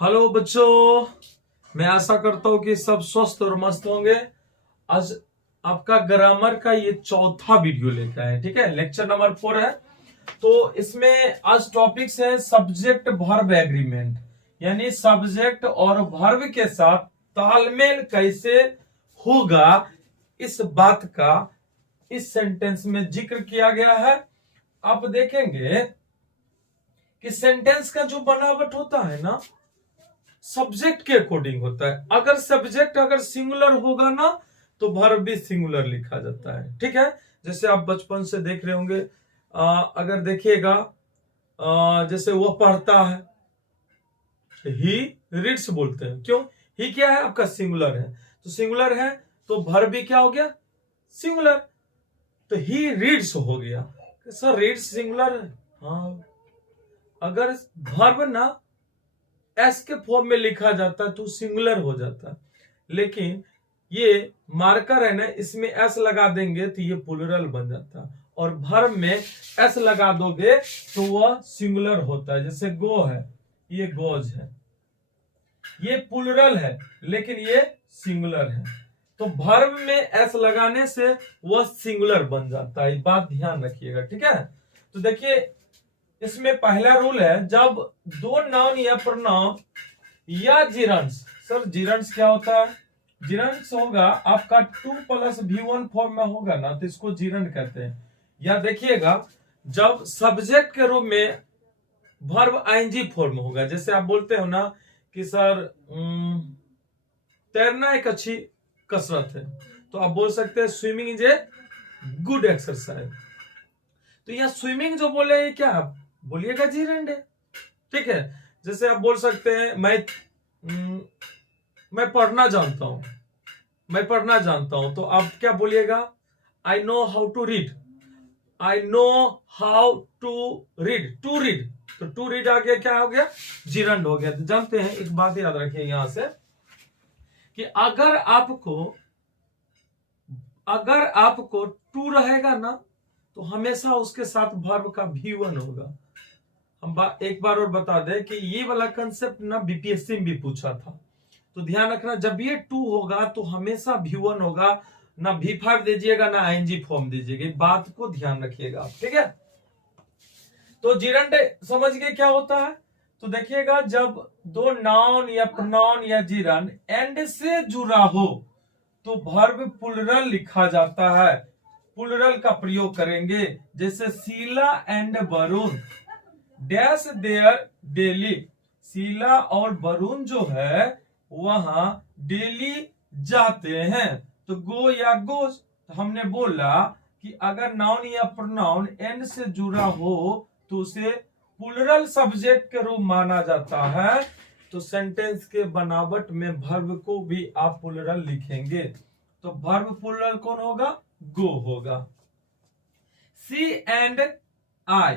Hello बच्चों, मैं आशा करता हूं कि सब स्वस्थ और मस्त होंगे। आज आपका ग्रामर का ये चौथा वीडियो लेकर आए, ठीक है। लेक्चर नंबर 4 है। तो इसमें आज टॉपिक्स है सब्जेक्ट वर्ब एग्रीमेंट, यानी सब्जेक्ट और वर्ब के साथ तालमेल कैसे होगा, इस बात का इस सेंटेंस में जिक्र किया गया है। आप देखेंगे कि सेंटेंस का जो बनावट होता है ना, सब्जेक्ट के अकॉर्डिंग होता है। अगर सब्जेक्ट अगर सिंगुलर होगा ना, तो वर्ब भी सिंगुलर लिखा जाता है, ठीक है। जैसे आप बचपन से देख रहे होंगे, अगर देखिएगा, जैसे वो पढ़ता है, ही रीड्स बोलते हैं। क्यों? ही क्या है? आपका सिंगुलर है, तो सिंगुलर है तो वर्ब भी क्या हो गया? सिंगुलर। तो ही रीड्स हो गया। सर रीड्स सिंगुलर है? हाँ। अगर वर्ब ना एस के फॉर्म में लिखा जाता है तो सिंगुलर हो जाता है, लेकिन ये मार्कर है ना, इसमें एस लगा देंगे तो ये प्लूरल बन जाता है, और वर्ब में एस लगा दोगे तो वह सिंगुलर होता है। जैसे गो है, ये गोज है, ये प्लूरल है लेकिन ये सिंगुलर है, तो वर्ब में एस लगाने से वह सिंगुलर बन जाता है। बात ध्यान रखिएगा, ठीक है। तो देखिए, इसमें पहला रूल है, जब दो नाउन या प्रोनाउन या जिरंस, सर जिरंस क्या होता है? जिरंस होगा आपका 2+V1 फॉर्म में होगा ना, तो इसको जिरंट कहते हैं। या देखिएगा, जब सब्जेक्ट के रूप में वर्ब आईएनजी फॉर्म में होगा, जैसे आप बोलते हो ना कि सर तैरना एक अच्छी कसरत है, तो आप बोल सकते हैं swimming is a good exercise. तो यह स्विमिंग जो बोले, ये क्या बोलिएगा? जीरेंड है, ठीक है। जैसे आप बोल सकते हैं मैं पढ़ना जानता हूं, मैं पढ़ना जानता हूं, तो आप क्या बोलिएगा? I know how to read, I know how to read, to read. तो टू रीड आ गया, क्या हो गया? जीरंड हो गया। तो जानते हैं, एक बात याद रखिए यहां से कि अगर आपको टू रहेगा ना, तो हमेशा उसके साथ वर्ब का V1 होगा। हम एक बार और बता दें कि ये वाला कंसेप्ट ना बीपीएससी में भी पूछा था, तो ध्यान रखना, जब ये 2 होगा तो हमेशा V1 होगा, ना V5 दीजिएगा ना आईएनजी फॉर्म दीजिएगा। बात को ध्यान रखिएगा, ठीक है। तो जिरंड समझ गए क्या होता है? तो देखिएगा, जब दो नाउन या प्रोनाउन या जिरंड एंड से जुड़ा हो तो वर्ब प्लूरल लिखा जाता है। प्लूरल का प्रयोग करेंगे, जैसे Sheela and Varun dash their daily. Sheela और वरुण जो है वहां डेली जाते हैं, तो गो या गोज। तो हमने बोला कि अगर नाउन या प्रोनाउन एंड से जुड़ा हो तो उसे प्लूरल सब्जेक्ट के रूप माना जाता है। तो सेंटेंस के बनावट में वर्ब को भी आप प्लूरल लिखेंगे, तो वर्ब प्लूरल कौन होगा? गो होगा। सी एंड आई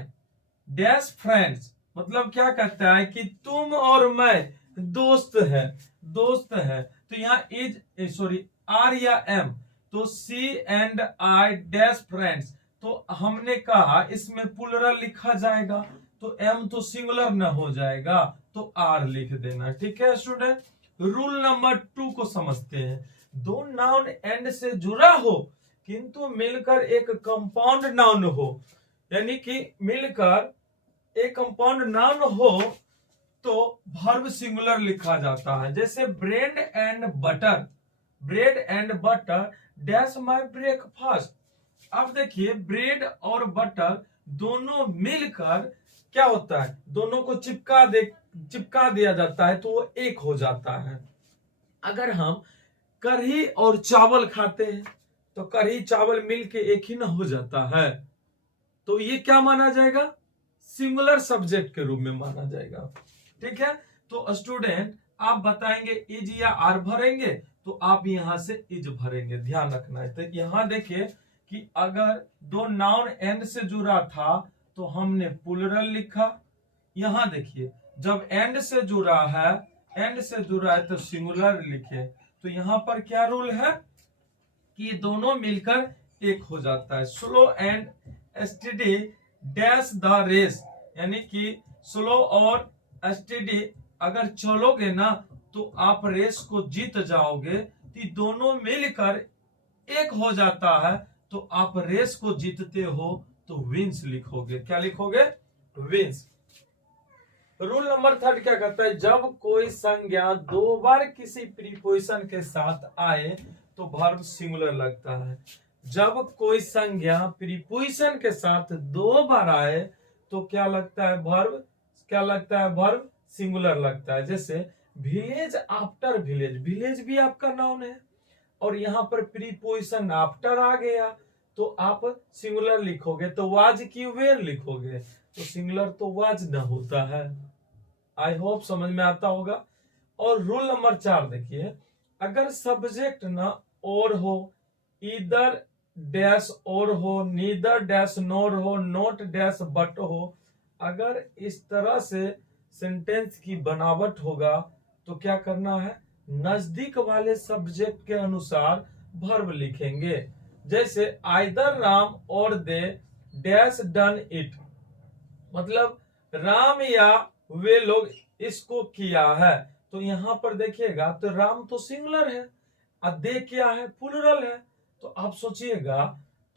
डैश फ्रेंड्स, मतलब क्या कहता है कि तुम और मैं दोस्त है, दोस्त है। तो यहाँ इज सॉरी आर या एम, तो सी एंड आई डैश फ्रेंड्स, तो हमने कहा इसमें प्लूरल लिखा जाएगा, तो एम तो सिंगुलर न हो जाएगा, तो आर लिख देना, ठीक है स्टूडेंट। रूल नंबर 2 को समझते हैं। दो नाउन एंड से जुड़ा हो किंतु मिलकर एक कंपाउंड नाउन हो, यानी कि मिलकर एक कंपाउंड नाउन हो, तो वर्ब सिंगुलर लिखा जाता है। जैसे bread and butter, bread and butter dash my breakfast. अब देखिए, ब्रेड और बटर दोनों मिलकर क्या होता है? दोनों को चिपका दिया जाता है, तो वो एक हो जाता है। अगर हम कढ़ी और चावल खाते हैं तो कढ़ी चावल मिलके एक ही ना हो जाता है, तो ये क्या माना जाएगा? सिंगुलर सब्जेक्ट के रूप में माना जाएगा, ठीक है। तो स्टूडेंट, आप बताएंगे इज या आर भरेंगे, तो आप यहां से इज भरेंगे, ध्यान रखना है। तो यहां देखिए कि अगर दो नाउन एंड से जुड़ा था तो हमने प्लूरल लिखा। यहां देखिए, जब एंड से जुड़ा है, एंड से जुड़ा है तो सिंगुलर लिखे। तो यहां पर क्या रूल है कि ये दोनों मिलकर एक हो जाता है। Slow and steady dash the race, यानी कि स्लो और स्टडी अगर चलोगे ना तो आप रेस को जीत जाओगे। तो दोनों मिलकर एक हो जाता है तो आप रेस को जीतते हो, तो विंस लिखोगे। क्या लिखोगे? विंस। रूल नंबर 3 क्या कहता है? जब कोई संज्ञा दो बार किसी प्रीपोजिशन के साथ आए तो वर्ब सिंगुलर लगता है। जब कोई संज्ञा प्रीपोजिशन के साथ दो बार आए तो क्या लगता है? वर्ब क्या लगता है? वर्ब सिंगुलर लगता है। जैसे विलेज आफ्टर विलेज, विलेज भी आपका नाउन है और यहाँ पर प्रीपोजिशन आफ्टर आ गया तो आप सिंगुलर लिखोगे, तो वाज की वेर लिखोगे, तो सिंगुलर तो वाज न होता है। आई होप समझ में आता होगा। और रूल नंबर 4 देखिए, अगर सब्जेक्ट ना और हो, इधर डैश और हो, नीदर डैश नोर हो, नोट डैश बट हो, अगर इस तरह से सेंटेंस की बनावट होगा तो क्या करना है? नजदीक वाले सब्जेक्ट के अनुसार वर्ब लिखेंगे। जैसे आइदर राम और दे डैश डन इट, मतलब राम या वे लोग इसको किया है, तो यहां पर देखिएगा तो राम तो सिंगुलर है और दे क्या है? प्लूरल है। तो आप सोचिएगा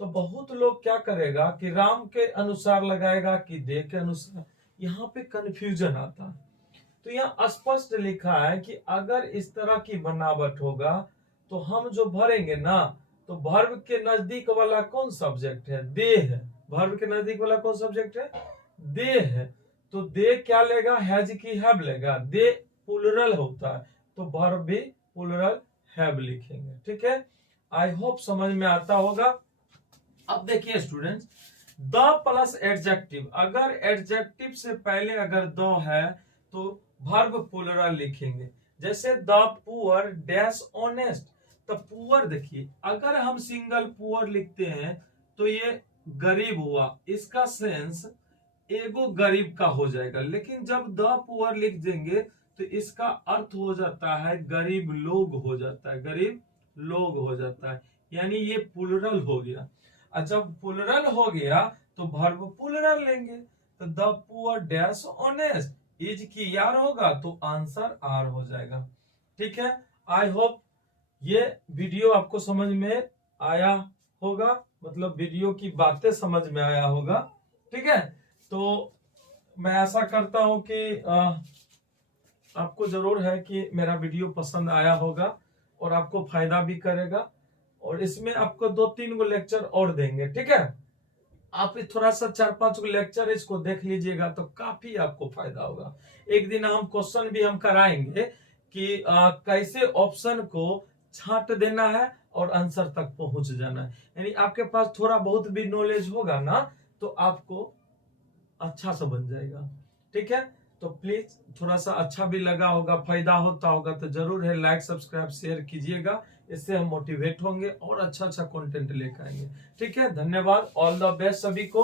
तो बहुत लोग क्या करेगा कि राम के अनुसार लगाएगा कि दे के अनुसार, यहाँ पे कंफ्यूजन आता है। तो यहाँ स्पष्ट लिखा है कि अगर इस तरह की बनावट होगा तो हम जो भरेंगे ना, तो वर्ब के नजदीक वाला कौन सब्जेक्ट है? दे है। वर्ब के नजदीक वाला कौन सब्जेक्ट है? दे है। तो दे क्या लेगा? हैज की हैव लेगा। दे प्लूरल होता है तो वर्ब भी प्लूरल हैव लिखेंगे। ठीक है, आई होप समझ में आता होगा। अब देखिए स्टूडेंट्स, द प्लस एडजेक्टिव, अगर एडजेक्टिव से पहले अगर द है तो वर्ब प्लूरल लिखेंगे। जैसे द पुअर डैश ऑनेस्ट, तो पुअर देखिए अगर हम सिंगल पुअर लिखते हैं तो ये गरीब हुआ, इसका सेंस एगो गरीब का हो जाएगा। लेकिन जब द पुअर लिख देंगे तो इसका अर्थ हो जाता है गरीब लोग हो जाता है, गरीब लोग हो जाता है, यानी ये प्लूरल हो गया। और जब प्लूरल हो गया तो वर्ब प्लूरल लेंगे। तो the poor dash honest, is की यार होगा तो आंसर आर हो जाएगा। ठीक है, आई होप ये वीडियो आपको समझ में आया होगा, मतलब वीडियो की बातें समझ में आया होगा। ठीक है, तो मैं आशा करता हूं कि आपको जरूर है कि मेरा वीडियो पसंद आया होगा और आपको फायदा भी करेगा। और इसमें आपको 2-3 गो लेक्चर और देंगे। ठीक है, आप थोड़ा सा 4-5 गो लेक्चर इसको देख लीजिएगा तो काफी आपको फायदा होगा। एक दिन हम क्वेश्चन भी हम कराएंगे कि कैसे ऑप्शन को छांट देना है और आंसर तक पहुंच जाना है। यानी आपके पास थोड़ा बहुत भी नॉलेज होगा ना तो आपको अच्छा सा बन जाएगा। ठीक है, तो प्लीज थोड़ा सा अच्छा भी लगा होगा, फायदा होता होगा तो जरूर है लाइक सब्सक्राइब शेयर कीजिएगा। इससे हम मोटिवेट होंगे और अच्छा अच्छा कंटेंट लेकर आएंगे। ठीक है, धन्यवाद, ऑल द बेस्ट सभी को।